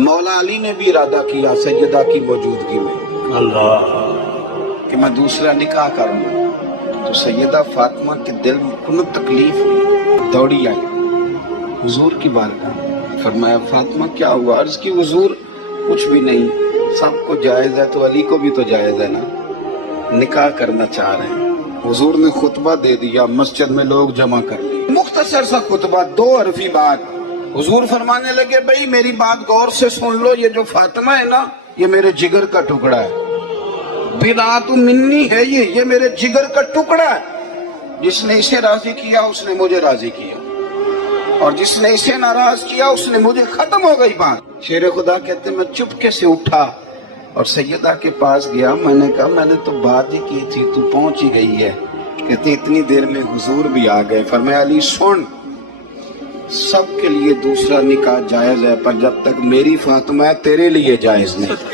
مولا علی نے بھی ارادہ کیا سیدہ کی موجودگی میں اللہ کہ میں دوسرا نکاح کروں، تو سیدہ فاطمہ کے دل میں کن تکلیف ہوئی، دوڑی آئی حضور کی بارگاہ، فرمایا فاطمہ کیا ہوا؟ عرض کی حضور کچھ بھی نہیں، سب کو جائز ہے تو علی کو بھی تو جائز ہے نا، نکاح کرنا چاہ رہے ہیں۔ حضور نے خطبہ دے دیا، مسجد میں لوگ جمع کر لیے، مختصر سا خطبہ، 2 حرفی بات۔ حضور فرمانے لگے بھئی میری بات غور سے سن لو، یہ جو فاطمہ ہے نا یہ میرے جگر کا ٹکڑا ہے، بدعت منی ہے، یہ میرے جگر کا ٹکڑا ہے، جس نے اسے راضی کیا اس نے مجھے راضی کیا، اور جس نے اسے ناراض کیا اس نے مجھے، ختم ہو گئی بات۔ شیر خدا کہتے میں چپکے سے اٹھا اور سیدہ کے پاس گیا، میں نے کہا میں نے تو بات ہی کی تھی، تو پہنچ ہی گئی ہے۔ کہتے اتنی دیر میں حضور بھی آ گئے، فرمایا علی سن، سب کے لیے دوسرا نکاح جائز ہے، پر جب تک میری فاطمہ ہے تیرے لیے جائز نہیں۔